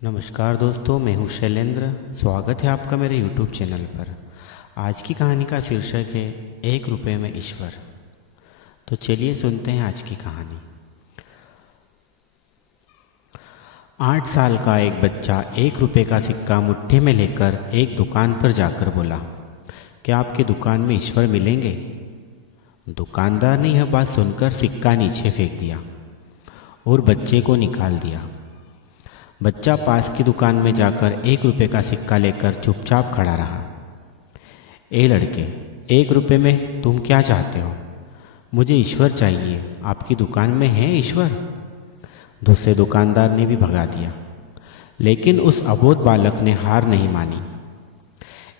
नमस्कार दोस्तों, मैं हूँ शैलेंद्र। स्वागत है आपका मेरे YouTube चैनल पर। आज की कहानी का शीर्षक है 1 रुपये में ईश्वर। तो चलिए सुनते हैं आज की कहानी। 8 साल का एक बच्चा 1 रुपये का सिक्का मुट्ठी में लेकर एक दुकान पर जाकर बोला, क्या आपकी दुकान में ईश्वर मिलेंगे? दुकानदार ने यह बात सुनकर सिक्का नीचे फेंक दिया और बच्चे को निकाल दिया। बच्चा पास की दुकान में जाकर 1 रुपये का सिक्का लेकर चुपचाप खड़ा रहा। ए लड़के, 1 रुपये में तुम क्या चाहते हो? मुझे ईश्वर चाहिए। आपकी दुकान में है ईश्वर? दूसरे दुकानदार ने भी भगा दिया, लेकिन उस अबोध बालक ने हार नहीं मानी।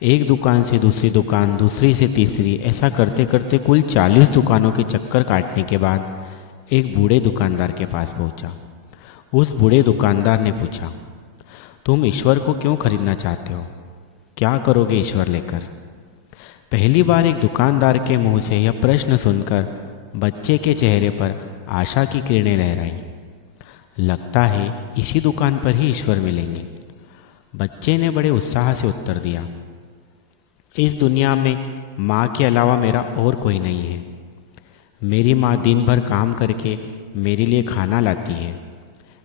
एक दुकान से दूसरी दुकान, दूसरी से तीसरी, ऐसा करते करते कुल 40 दुकानों के चक्कर काटने के बाद एक बूढ़े दुकानदार के पास पहुंचा। उस बूढ़े दुकानदार ने पूछा, तुम ईश्वर को क्यों खरीदना चाहते हो? क्या करोगे ईश्वर लेकर? पहली बार एक दुकानदार के मुंह से यह प्रश्न सुनकर बच्चे के चेहरे पर आशा की किरणें लहराई। लगता है इसी दुकान पर ही ईश्वर मिलेंगे। बच्चे ने बड़े उत्साह से उत्तर दिया, इस दुनिया में माँ के अलावा मेरा और कोई नहीं है। मेरी माँ दिन भर काम करके मेरे लिए खाना लाती है।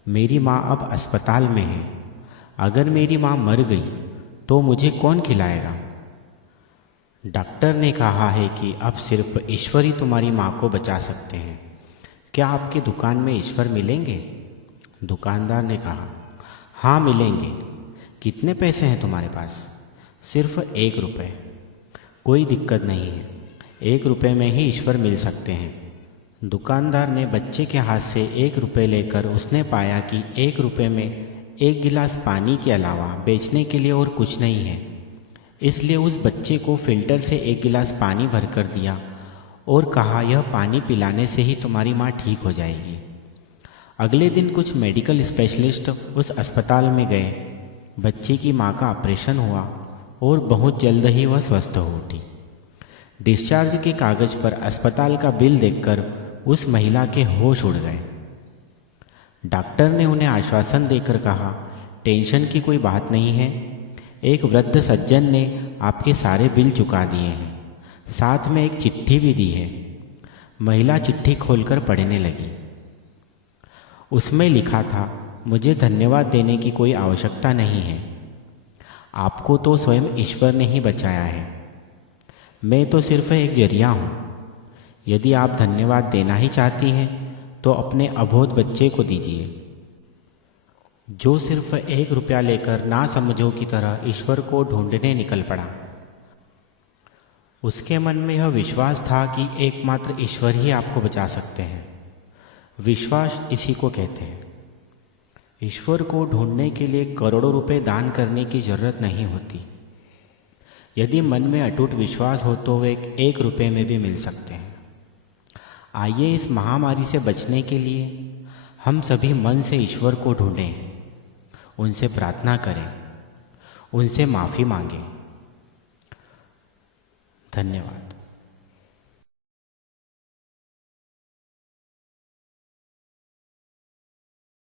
मेरी माँ अब अस्पताल में है। अगर मेरी माँ मर गई तो मुझे कौन खिलाएगा? डॉक्टर ने कहा है कि अब सिर्फ ईश्वर ही तुम्हारी माँ को बचा सकते हैं। क्या आपकी दुकान में ईश्वर मिलेंगे? दुकानदार ने कहा, हाँ मिलेंगे। कितने पैसे हैं तुम्हारे पास? सिर्फ 1 रुपये। कोई दिक्कत नहीं है, 1 रुपये में ही ईश्वर मिल सकते हैं। दुकानदार ने बच्चे के हाथ से 1 रुपये लेकर उसने पाया कि 1 रुपये में 1 गिलास पानी के अलावा बेचने के लिए और कुछ नहीं है। इसलिए उस बच्चे को फिल्टर से 1 गिलास पानी भरकर दिया और कहा, यह पानी पिलाने से ही तुम्हारी माँ ठीक हो जाएगी। अगले दिन कुछ मेडिकल स्पेशलिस्ट उस अस्पताल में गए। बच्चे की माँ का ऑपरेशन हुआ और बहुत जल्द ही वह स्वस्थ हो उठी। डिस्चार्ज के कागज पर अस्पताल का बिल देखकर उस महिला के होश उड़ गए। डॉक्टर ने उन्हें आश्वासन देकर कहा, टेंशन की कोई बात नहीं है। एक वृद्ध सज्जन ने आपके सारे बिल चुका दिए हैं, साथ में एक चिट्ठी भी दी है। महिला चिट्ठी खोलकर पढ़ने लगी। उसमें लिखा था, मुझे धन्यवाद देने की कोई आवश्यकता नहीं है। आपको तो स्वयं ईश्वर ने ही बचाया है। मैं तो सिर्फ एक जरिया हूँ। यदि आप धन्यवाद देना ही चाहती हैं तो अपने अबोध बच्चे को दीजिए, जो सिर्फ 1 रुपया लेकर ना समझो की तरह ईश्वर को ढूंढने निकल पड़ा। उसके मन में यह विश्वास था कि एकमात्र ईश्वर ही आपको बचा सकते हैं। विश्वास इसी को कहते हैं। ईश्वर को ढूंढने के लिए करोड़ों रुपए दान करने की जरूरत नहीं होती। यदि मन में अटूट विश्वास हो तो वे 1 रुपये में भी मिल सकते हैं। आइए इस महामारी से बचने के लिए हम सभी मन से ईश्वर को ढूंढें, उनसे प्रार्थना करें, उनसे माफ़ी मांगें। धन्यवाद।